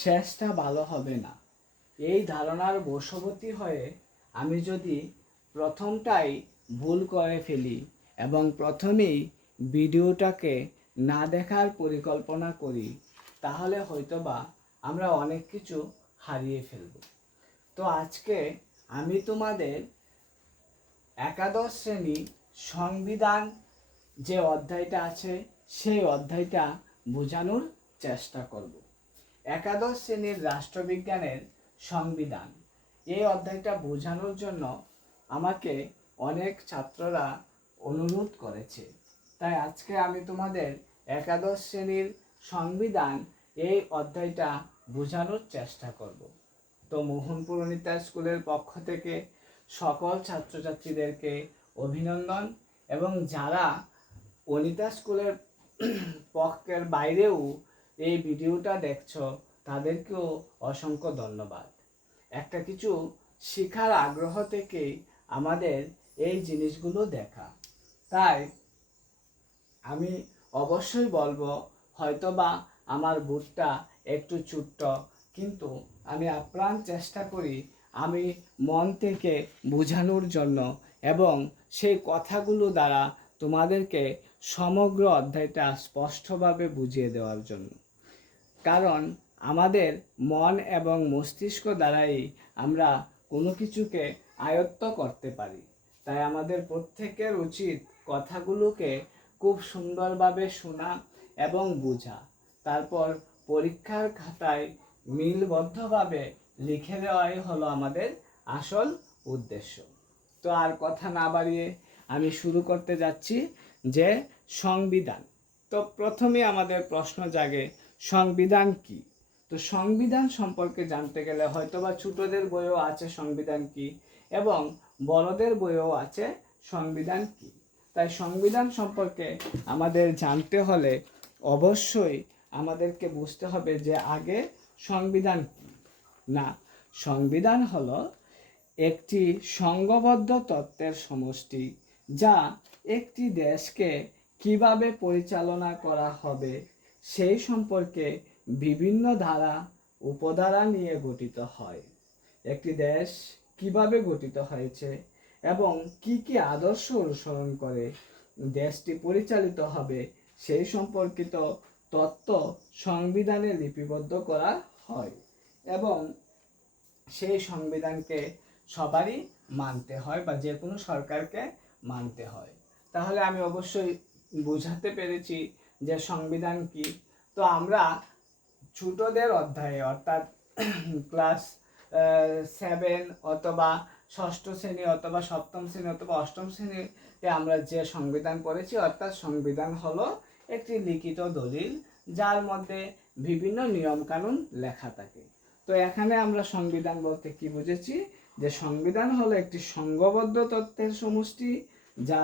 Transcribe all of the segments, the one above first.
শেষটা ভালো হবে না। এই ধারণার বশবর্তী হয়ে আমি যদি প্রথমটাই ভুল করে ফেলি এবং প্রথমেই ভিডিওটাকে না দেখার পরিকল্পনা করি, তাহলে হয়তোবা আমরা অনেক কিছু হারিয়ে ফেলব। তো আজকে আমি তোমাদের একাদশ শ্রেণি সংবিধান যে অধ্যায়টা আছে, সেই অধ্যায়টা বোঝানোর চেষ্টা করব। একাদশ শ্রেণির রাষ্ট্রবিজ্ঞানের সংবিধান। এই অধ্যায়টা বোঝানোর জন্য আমাকে অনেক ছাত্ররা অনুরোধ করেছে। তাই আজকে আমি তোমাদের একাদশ শ্রেণির সংবিধান এই অধ্যায়টা বোঝানোর চেষ্টা করব। তো মোহনপুর অনিতা স্কুলের পক্ষ থেকে সকল ছাত্রছাত্রীদেরকে অভিনন্দন এবং যারা অনিতা স্কুলের পক্ষের বাইরেও এই ভিডিওটা দেখছ, তাদেরকেও অসংখ্য ধন্যবাদ। একটা কিছু শেখার আগ্রহ থেকেই আমাদের এই জিনিসগুলো দেখা। তাই আমি অবশ্যই বলব, হয়তোবা আমার বুটটা একটু ছোট্ট, কিন্তু আমি আপ্রাণ চেষ্টা করি আমি মন থেকে বোঝানোর জন্য এবং সেই কথাগুলো দ্বারা তোমাদেরকে সমগ্র অধ্যায়টা স্পষ্টভাবে বুঝিয়ে দেওয়ার জন্য। কারণ আমাদের মন এবং মস্তিষ্ক দ্বারাই আমরা কোনো কিছুকে আয়ত্ত করতে পারি। তাই আমাদের প্রত্যেকের উচিত কথাগুলোকে খুব সুন্দরভাবে শোনা এবং বোঝা। তারপর পরীক্ষার খাতায় মিলবদ্ধভাবে লিখে দেওয়াই হলো আমাদের আসল উদ্দেশ্য। তো আর কথা না বাড়িয়ে আমি শুরু করতে যাচ্ছি যে সংবিধান। তো প্রথমে আমাদের প্রশ্ন জাগে সংবিধান কি? তো সংবিধান সম্পর্কে জানতে গেলে হয়তোবা ছোটদের বইও আছে সংবিধান কি এবং বড়দের বইও আছে সংবিধান কি? তাই সংবিধান সম্পর্কে আমাদের জানতে হলে অবশ্যই আমাদেরকে বুঝতে হবে যে আগে সংবিধান কি। না, সংবিধান হলো একটি সংঘবদ্ধ তত্ত্বের সমষ্টি যা একটি দেশকে কীভাবে পরিচালনা করা হবে সেই সম্পর্কে বিভিন্ন ধারা উপধারা নিয়ে গঠিত হয়। একটি দেশ কীভাবে গঠিত হয়েছে এবং কি কি আদর্শ অনুসরণ করে দেশটি পরিচালিত হবে, সেই সম্পর্কিত তত্ত্ব সংবিধানে লিপিবদ্ধ করা হয় এবং সেই সংবিধানকে সবারই মানতে হয় বা যে কোনো সরকারকে মানতে হয়। তাহলে আমি অবশ্যই বোঝাতে পেরেছি যে সংবিধান কি? তো আমরা ছোটদের অধ্যায়ে, অর্থাৎ ক্লাস সেভেন অথবা ষষ্ঠ শ্রেণি অথবা সপ্তম শ্রেণি অথবা অষ্টম শ্রেণীতে আমরা যে সংবিধান পড়েছি, অর্থাৎ সংবিধান হলো একটি লিখিত দলিল যার মধ্যে বিভিন্ন নিয়মকানুন লেখা থাকে। তো এখানে আমরা সংবিধান বলতে কি বুঝেছি? যে সংবিধান হলো একটি সংঘবদ্ধ তত্ত্বের সমষ্টি যা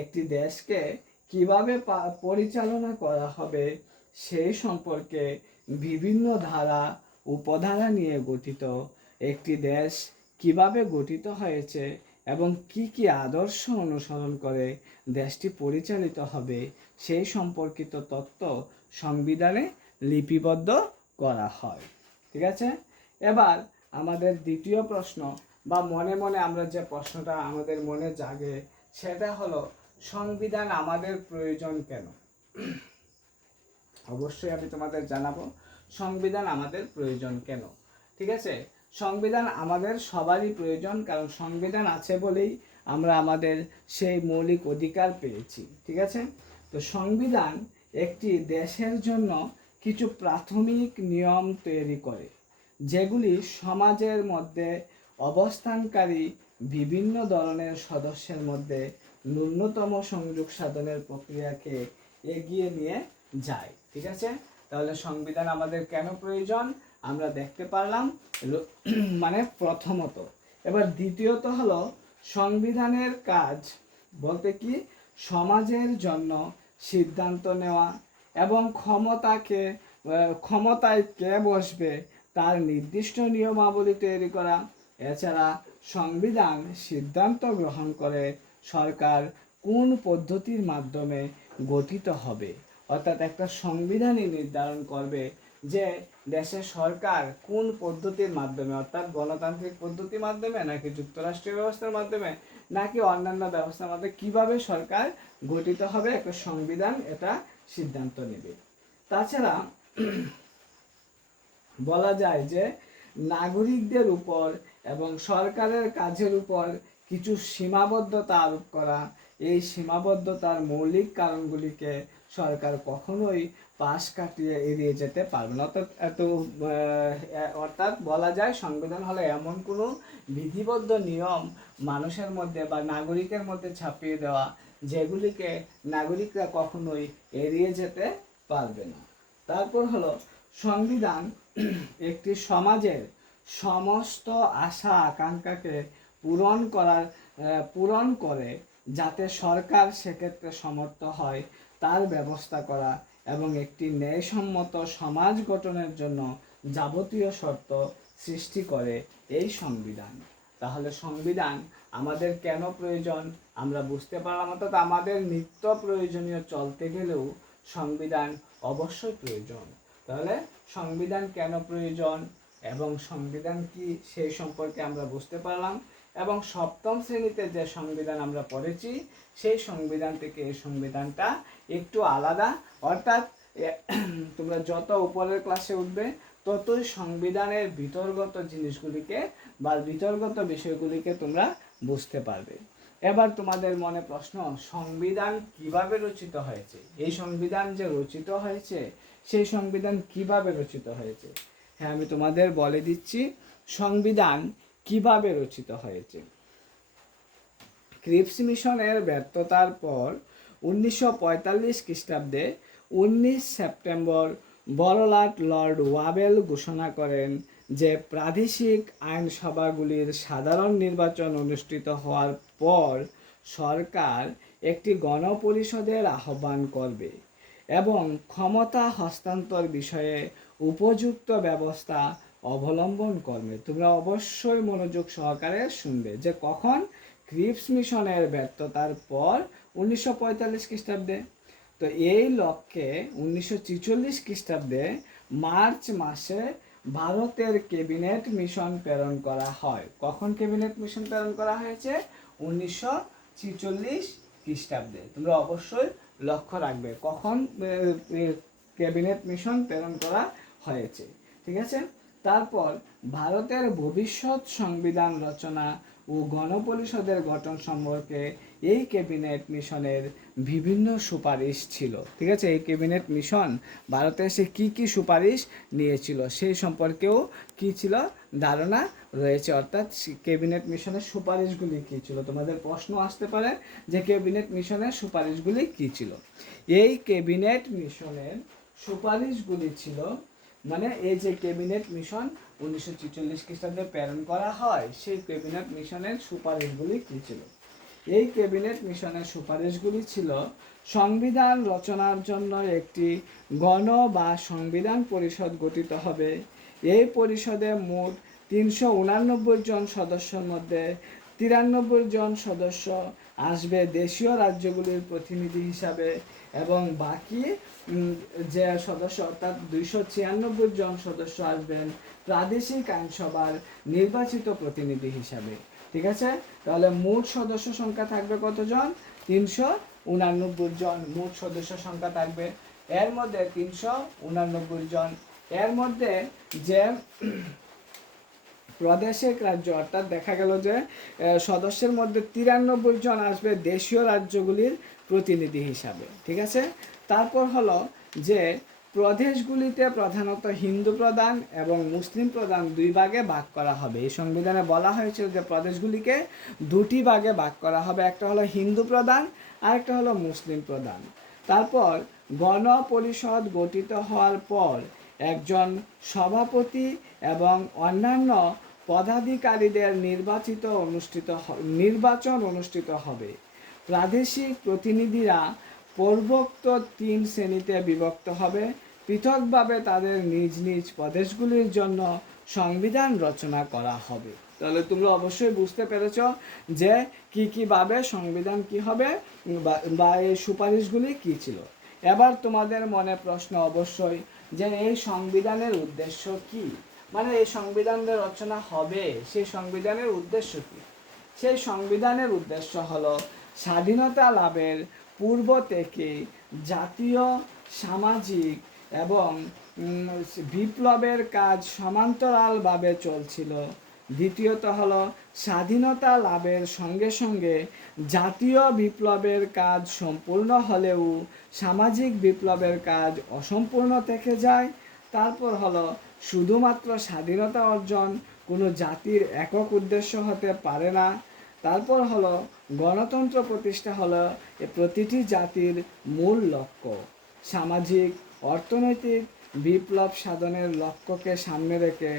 একটি দেশকে কীভাবে পরিচালনা করা হবে সেই সম্পর্কে বিভিন্ন ধারা, উপধারা নিয়ে গঠিত। একটি দেশ কীভাবে গঠিত হয়েছে এবং কি কি আদর্শ অনুসরণ করে দেশটি পরিচালিত হবে সেই সম্পর্কিত তত্ত্ব সংবিধানে লিপিবদ্ধ করা হয়। ঠিক আছে? এবার আমাদের দ্বিতীয় প্রশ্ন, বা মনে মনে আমরা যে প্রশ্নটা আমাদের মনে জাগে, সেটা হলো সংবিধান আমাদের প্রয়োজন কেন? অবশ্যই আমি তোমাদের জানাব, সংবিধান আমাদের প্রয়োজন কেন? ঠিক আছে? সংবিধান আমাদের সবারই প্রয়োজন, কারণ সংবিধান আছে বলেই আমরা আমাদের সেই মৌলিক অধিকার পেয়েছি, ঠিক আছে? তো সংবিধান একটি দেশের জন্য কিছু প্রাথমিক নিয়ম তৈরি করে, যেগুলি সমাজের মধ্যে অবস্থানকারী বিভিন্ন ধরনের সদস্যের মধ্যে ন্যূনতম সংযোগ সাধনের প্রক্রিয়াকে এগিয়ে নিয়ে যায়, ঠিক আছে? তাহলে সংবিধান আমাদের কেন প্রয়োজন? আমরা দেখতে পারলাম মানে প্রথমত। এবার দ্বিতীয়ত হলো সংবিধানের কাজ বলতে কি? সমাজের জন্য সিদ্ধান্ত নেওয়া এবং ক্ষমতাকে ক্ষমতায় কে বসবে তার নির্দিষ্ট নিয়মাবলী তৈরি করা। এছাড়া সংবিধান সিদ্ধান্ত গ্রহণ করে সরকার কোন পদ্ধতির মাধ্যমে গঠিত হবে। অর্থাৎ একটা সংবিধানই নির্ধারণ করবে যে দেশের সরকার কোন পদ্ধতির মাধ্যমে, অর্থাৎ গণতান্ত্রিক পদ্ধতির মাধ্যমে নাকি যুক্তরাষ্ট্রীয় ব্যবস্থার মাধ্যমে, নাকি অন্যান্য ব্যবস্থার মাধ্যমে কীভাবে সরকার গঠিত হবে, একটা সংবিধান এটা সিদ্ধান্ত নেবে। তাছাড়া বলা যায় যে নাগরিকদের উপর এবং সরকারের কাজের উপর কিছু সীমাবদ্ধতা আরোপ করা। এই সীমাবদ্ধতার মৌলিক কারণগুলিকে সরকার কখনোই পাশ কাটিয়ে এড়িয়ে যেতে পারবে না। অর্থাৎ, এত অর্থাৎ বলা যায় সংবিধান হলে এমন কোনো বিধিবদ্ধ নিয়ম মানুষের মধ্যে বা নাগরিকের মধ্যে ছাপিয়ে দেওয়া, যেগুলিকে নাগরিকরা কখনোই এড়িয়ে যেতে পারবে না। তারপর হলো সংবিধান একটি সমাজের সমস্ত আশা, আকাঙ্ক্ষাকে পূরণ করার পূরণ করে যাতে সরকার সেক্ষেত্রে সমর্থ হয়, তার ব্যবস্থা করা এবং একটি ন্যায়সম্মত সমাজ গঠনের জন্য যাবতীয় শর্ত সৃষ্টি করে এই সংবিধান। তাহলে সংবিধান আমাদের কেন প্রয়োজন? আমরা বুঝতে পারলাম অর্থাৎ আমাদের নিত্য প্রয়োজনীয় চলতে গেলেও সংবিধান অবশ্যই প্রয়োজন। তাহলে সংবিধান কেন প্রয়োজন? এবং সংবিধান কি সেই সম্পর্কে আমরা বুঝতে পারলাম, এবং সপ্তম শ্রেণীতে যে সংবিধান আমরা পড়েছি, সেই সংবিধান থেকে এই সংবিধানটা একটু আলাদা। অর্থাৎ তোমরা যত উপরের ক্লাসে উঠবে, ততই সংবিধানের বিতর্গত জিনিসগুলিকে বা বিতর্গত বিষয়গুলিকে তোমরা বুঝতে পারবে। এবার তোমাদের মনে প্রশ্ন, সংবিধান কীভাবে রচিত হয়েছে? এই সংবিধান যে রচিত হয়েছে, সেই সংবিধান কীভাবে রচিত হয়েছে? হ্যাঁ আমি তোমাদের বলে দিচ্ছি সংবিধান কীভাবে রচিত হয়েছে। ক্রিপস মিশনের ব্যর্থতার পর উনিশশো পঁয়তাল্লিশ খ্রিস্টাব্দে উনিশ সেপ্টেম্বর বড়লাট লর্ড ওয়াবেল ঘোষণা করেন যে প্রাদেশিক আইনসভাগুলির সাধারণ নির্বাচন অনুষ্ঠিত হওয়ার পর সরকার একটি গণপরিষদের আহ্বান করবে এবং ক্ষমতা হস্তান্তর বিষয়ে উপযুক্ত ব্যবস্থা অবলম্বন করবে। তোমরা অবশ্যই মনোযোগ সহকারে শুনবে যে কখন ক্রিপস মিশনের ব্যর্থতার পর উনিশশো পঁয়তাল্লিশ খ্রিস্টাব্দে, তো এই লক্ষ্যে উনিশশো ছিচল্লিশ খ্রিস্টাব্দে মার্চ মাসে ভারতের ক্যাবিনেট মিশন প্রেরণ করা হয়। কখন ক্যাবিনেট মিশন প্রেরণ করা হয়েছে? উনিশশো ছিচল্লিশ খ্রিস্টাব্দে। তোমরা অবশ্যই লক্ষ্য রাখবে কখন ক্যাবিনেট মিশন প্রেরণ করা হয়েছে। ঠিক আছে? তারপর ভারতের ভবিষ্যৎ সংবিধান রচনা ও গণপরিষদের গঠন সম্পর্কে এই ক্যাবিনেট মিশনের বিভিন্ন সুপারিশ ছিল। ঠিক আছে? এই ক্যাবিনেট মিশন ভারতে এসে কি কি সুপারিশ নিয়েছিল সেই সম্পর্কেও কি ছিল? ধারণা রয়েছে। অর্থাৎ ক্যাবিনেট মিশনের সুপারিশগুলি কী ছিল? তোমাদের প্রশ্ন আসতে পারে যে ক্যাবিনেট মিশনের সুপারিশগুলি কী ছিল? এই ক্যাবিনেট মিশনের সুপারিশগুলি ছিল মানে এই যে ক্যাবিনেট মিশন উনিশশো ছিচল্লিশ খ্রিস্টাব্দে প্রেরণ করা হয়, সেই ক্যাবিনেট মিশনের সুপারিশগুলি কী ছিল? এই ক্যাবিনেট মিশনের সুপারিশগুলি ছিল সংবিধান রচনার জন্য একটি গণ বা সংবিধান পরিষদ গঠিত হবে। এই পরিষদে মোট তিনশো উনানব্বই জন সদস্যের মধ্যে তিরানব্বই জন সদস্য আসবে দেশীয় রাজ্যগুলির প্রতিনিধি হিসাবে। এবং বাকি যে সদস্য অর্থাৎ দুইশো ছিয়ানব্বই জন সদস্য আসবেন প্রাদেশিক আইনসভার নির্বাচিত প্রতিনিধি হিসাবে। ঠিক আছে? তাহলে মোট সদস্য সংখ্যা থাকবে কতজন? তিনশো উনানব্বই জন মোট সদস্য সংখ্যা থাকবে। এর মধ্যে তিনশো উনানব্বই জন। এর মধ্যে যে প্রাদেশিক রাজ্য, অর্থাৎ দেখা গেল যে সদস্যের মধ্যে তিরানব্বই জন আসবে দেশীয় রাজ্যগুলির প্রতিনিধি হিসাবে, ঠিক আছে? তারপর হলো যে প্রদেশগুলিতে প্রধানত হিন্দু প্রধান এবং মুসলিম প্রধান দুই ভাগে ভাগ করা হবে। এই সংবিধানে বলা হয়েছিল যে প্রদেশগুলিকে দুটি ভাগে ভাগ করা হবে, একটা হলো হিন্দু প্রধান আর একটা হলো মুসলিম প্রধান। তারপর গণ পরিষদ গঠিত হওয়ার পর একজন সভাপতি এবং অন্যান্য পদাধিকারীদের নির্বাচিত অনুষ্ঠিত নির্বাচন অনুষ্ঠিত হবে। প্রাদেশিক প্রতিনিধিরা পূর্বোক্ত তিন শ্রেণীতে বিভক্ত হবে। পৃথকভাবে তাদের নিজ নিজ প্রদেশগুলির জন্য সংবিধান রচনা করা হবে। তাহলে তোমরা অবশ্যই বুঝতে পেরেছ যে কি কীভাবে সংবিধান কি হবে বা- এই সুপারিশগুলি কি ছিল। এবার তোমাদের মনে প্রশ্ন অবশ্যই যে এই সংবিধানের উদ্দেশ্য কি? মানে এই সংবিধানের রচনা হবে, সেই সংবিধানের উদ্দেশ্য কি? সেই সংবিধানের উদ্দেশ্য হলো স্বাধীনতা লাভের পূর্ব থেকে জাতীয়, সামাজিক এবং বিপ্লবের কাজ সমান্তরালভাবে চলছিল। দ্বিতীয়ত হল স্বাধীনতা লাভের সঙ্গে সঙ্গে জাতীয় বিপ্লবের কাজ সম্পূর্ণ হলেও সামাজিক বিপ্লবের কাজ অসম্পূর্ণ থেকে যায়। তারপর হলো শুধুমাত্র স্বাধীনতা অর্জন কোনো জাতির একক উদ্দেশ্য হতে পারে না। তারপর হলো গণতন্ত্র প্রতিষ্ঠা হলো এ প্রতিটি জাতির মূল লক্ষ্য। সামাজিক, অর্থনৈতিক বিপ্লব সাধনের লক্ষ্যকে সামনে রেখে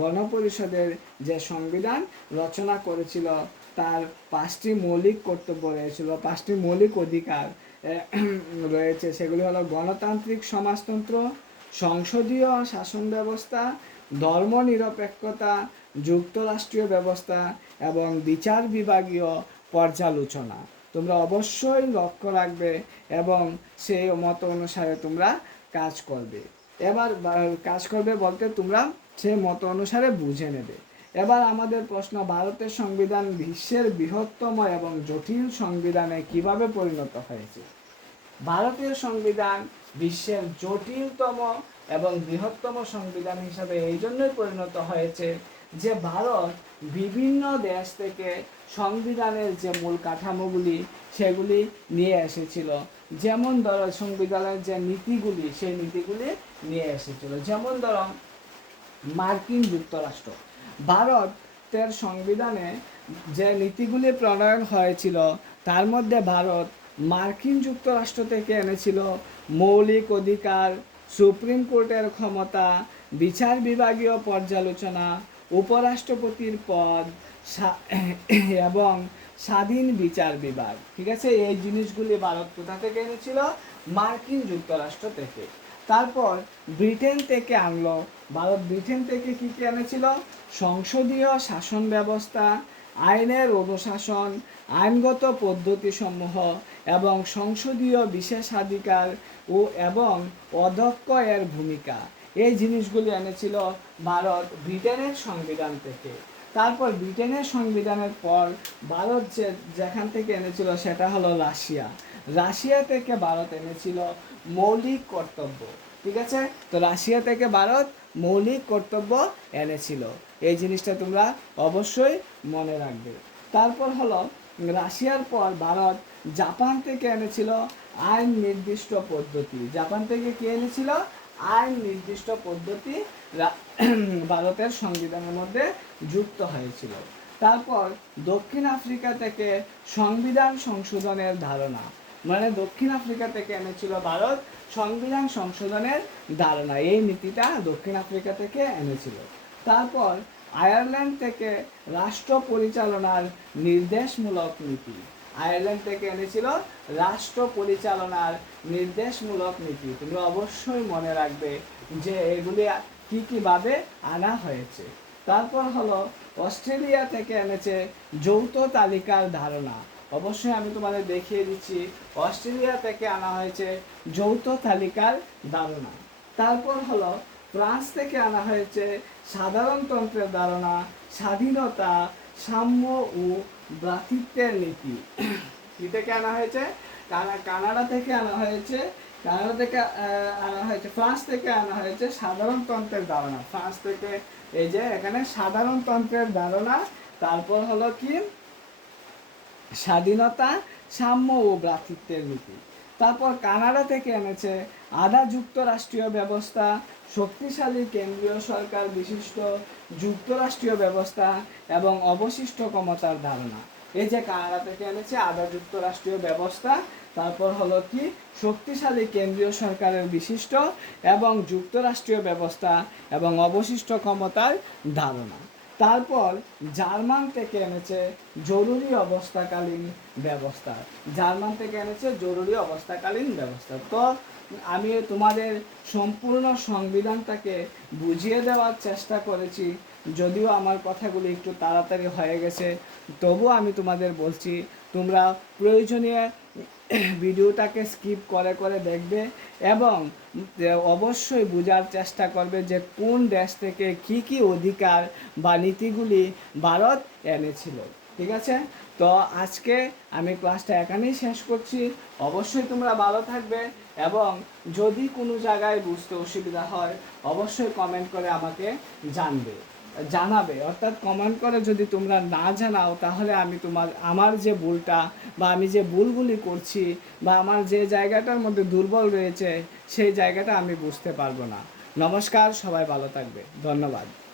গণপরিষদের যে সংবিধান রচনা করেছিল, তার পাঁচটি মৌলিক কর্তব্য রয়েছিল, পাঁচটি মৌলিক অধিকার রয়েছে। সেগুলি হলো গণতান্ত্রিক সমাজতন্ত্র, সংসদীয় শাসন ব্যবস্থা, ধর্মনিরপেক্ষতা, যুক্তরাষ্ট্রীয় ব্যবস্থা এবং বিচার বিভাগীয় পর্যালোচনা। তোমরা অবশ্যই লক্ষ্য রাখবে এবং সেই মত অনুসারে তোমরা কাজ করবে। এবার কাজ করবে বলতে তোমরা সেই মত অনুসারে বুঝে নেবে। এবার আমাদের প্রশ্ন, ভারতের সংবিধান বিশ্বের বৃহত্তম এবং জটিল সংবিধানে কীভাবে পরিণত হয়েছে? ভারতীয় সংবিধান বিশ্বের জটিলতম এবং বৃহত্তম সংবিধান হিসাবে এই জন্যই পরিণত হয়েছে যে ভারত বিভিন্ন দেশ থেকে সংবিধানের যে মূল কাঠামোগুলি, সেগুলি নিয়ে এসেছিল। যেমন ধরো সংবিধানের যে নীতিগুলি, সেই নীতিগুলি নিয়ে এসেছিল। যেমন ধরো মার্কিন যুক্তরাষ্ট্র। ভারতের সংবিধানে যে নীতিগুলি প্রণয়ন হয়েছিল, তার মধ্যে ভারত মার্কিন যুক্তরাষ্ট্র থেকে এনেছিল মৌলিক অধিকার, সুপ্রিম কোর্টের ক্ষমতা, বিচার বিভাগীয় পর্যালোচনা, উপরাষ্ট্রপতির পদ এবং স্বাধীন বিচার বিভাগ। ঠিক আছে? এই জিনিসগুলি ভারত কোথা থেকে এনেছিল? মার্কিন যুক্তরাষ্ট্র থেকে। তারপর ব্রিটেন থেকে আনলো। ভারত ব্রিটেন থেকে কি কি এনেছিল? সংসদীয় শাসন ব্যবস্থা, আইনের অনুশাসন, আইনগত পদ্ধতিসমূহ এবং সংসদীয় বিশেষাধিকার ও এবং অধ্যক্ষ এর ভূমিকা। এই জিনিসগুলি এনেছিল ভারত ব্রিটেনের সংবিধান থেকে। তারপর ব্রিটেনের সংবিধানের পর ভারত যে যেখান থেকে এনেছিল সেটা হলো রাশিয়া। রাশিয়া থেকে ভারত এনেছিল মৌলিক কর্তব্য, ঠিক আছে? তো রাশিয়া থেকে ভারত মৌলিক কর্তব্য এনেছিল। এই জিনিসটা তোমরা অবশ্যই মনে রাখবে। তারপর হলো রাশিয়ার পর ভারত জাপান থেকে এনেছিল আইন নির্দিষ্ট পদ্ধতি। জাপান থেকে কে এনেছিল? আইন নির্দিষ্ট পদ্ধতি ভারতের সংবিধানের মধ্যে যুক্ত হয়েছিল। তারপর দক্ষিণ আফ্রিকা থেকে সংবিধান সংশোধনের ধারণা। মানে দক্ষিণ আফ্রিকা থেকে এনেছিল ভারত সংবিধান সংশোধনের ধারণা। এই নীতিটা দক্ষিণ আফ্রিকা থেকে এনেছিল। তারপর আয়ারল্যান্ড থেকে রাষ্ট্র পরিচালনার নির্দেশমূলক নীতি। আয়ারল্যান্ড থেকে এনেছিল রাষ্ট্র পরিচালনার নির্দেশমূলক নীতি। তোমরা অবশ্যই মনে রাখবে যে এগুলি কী কীভাবে আনা হয়েছে। তারপর হলো অস্ট্রেলিয়া থেকে এনেছে যৌথ তালিকার ধারণা। অবশ্যই আমি তোমাদের দেখিয়ে দিচ্ছি, অস্ট্রেলিয়া থেকে আনা হয়েছে যৌথ তালিকার ধারণা। তারপর হলো ফ্রান্স থেকে আনা হয়েছে সাধারণতন্ত্রের ধারণা, স্বাধীনতা, সাম্য ও ভ্রাতৃত্বের নীতি। কি থেকে আনা হয়েছে? কানা- কানাডা থেকে আনা হয়েছে কানাডা থেকে আনা হয়েছে ফ্রান্স থেকে আনা হয়েছে সাধারণতন্ত্রের ধারণা। ফ্রান্স থেকে এই যে এখানে সাধারণতন্ত্রের ধারণা, তারপর হলো কি? স্বাধীনতা, সাম্য ও ভ্রাতৃত্বের নীতি। তারপর কানাডা থেকে এনেছে আধা যুক্তরাষ্ট্রীয় ব্যবস্থা, শক্তিশালী কেন্দ্রীয় সরকার বিশিষ্ট যুক্তরাষ্ট্রীয় ব্যবস্থা এবং অবশিষ্ট ক্ষমতার ধারণা। এই যে কানাডা থেকে এনেছে আধা যুক্তরাষ্ট্রীয় ব্যবস্থা তারপর হলো কি? শক্তিশালী কেন্দ্রীয় সরকারের বিশিষ্ট এবং যুক্তরাষ্ট্রীয় ব্যবস্থা এবং অবশিষ্ট ক্ষমতার ধারণা। তারপর জার্মান থেকে এনেছে জরুরি অবস্থাকালীন ব্যবস্থা। জার্মান থেকে এনেছে জরুরি অবস্থাকালীন ব্যবস্থা। তো আমি তোমাদের সম্পূর্ণ সংবিধানটাকে বুঝিয়ে দেওয়ার চেষ্টা করেছি। যদিও আমার কথাগুলো একটু তাড়াতাড়ি হয়ে গেছে, তবুও আমি তোমাদের বলছি, তোমরা প্রয়োজনীয় ভিডিওটাকে স্কিপ করে করে দেখবে এবং অবশ্যই বোঝার চেষ্টা করবে যে কোন দেশ থেকে কি কি অধিকার বা নীতিগুলি ভারত এনেছিল। ঠিক আছে? তো আজকে আমি ক্লাসটা এখানেই শেষ করছি। অবশ্যই তোমরা ভালো থাকবে এবং যদি কোনো জায়গায় বুঝতে অসুবিধা হয়, অবশ্যই কমেন্ট করে আমাকে জানবে। জানাবে, অর্থাৎ কমেন্ট করে যদি তোমরা না জানাও, তাহলে আমি তোমার, আমার যে ভুলটা বা আমি যে ভুলগুলি করছি বা আমার যে জায়গাটার মধ্যে দুর্বল রয়েছে, সেই জায়গাটা আমি বুঝতে পারব না। নমস্কার, সবাই ভালো থাকবে। ধন্যবাদ।